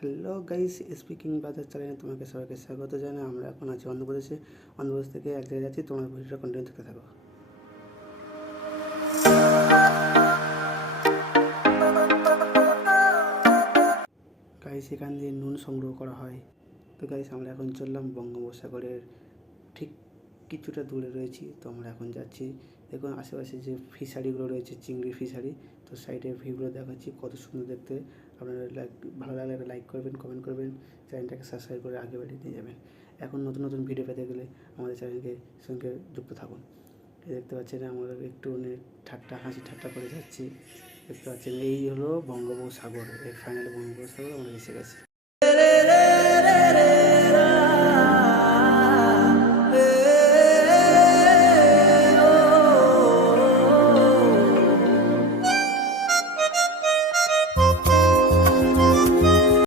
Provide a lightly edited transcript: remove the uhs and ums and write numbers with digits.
Hello guys, speaking বাজার চ্যানেলে তোমাকে সবাইকে স্বাগত জানাই। আমরা এখন আছি অন্ধ্রপ্রদেশে। অন্ধ্রপ্রদেশ থেকে এক জায়গায় যাচ্ছি, তোমার ভিডিওটা কন্টিনিউ করতে থাকো। গাইস, এখান দিয়ে নুন সংগ্রহ করা হয়। তো গাইস, আমরা এখন চললাম বঙ্গোপসাগরের ঠিক কিছুটা দূরে রয়েছি। তো আমরা এখন যাচ্ছি। দেখুন আশেপাশে যে ফিশারিগুলো রয়েছে, চিংড়ি ফিশারি। তো সাইডের ভিউগুলো দেখাচ্ছি, কত সুন্দর দেখতে। আপনারা ভালো লাগলে একটা লাইক করবেন, কমেন্ট করবেন, চ্যানেলটাকে সাবস্ক্রাইব করে আগে বাড়িয়ে নিয়ে যাবেন। এখন নতুন নতুন ভিডিও পেতে গেলে আমাদের চ্যানেলকে সঙ্গে যুক্ত থাকুন। দেখতে পাচ্ছেন আমরা একটু হাসি ঠাট্টা করে যাচ্ছি। দেখতে পাচ্ছেন এই হলো বঙ্গোপসাগর, এই ফাইনাল বঙ্গোপসাগর আমরা এসে গেছি।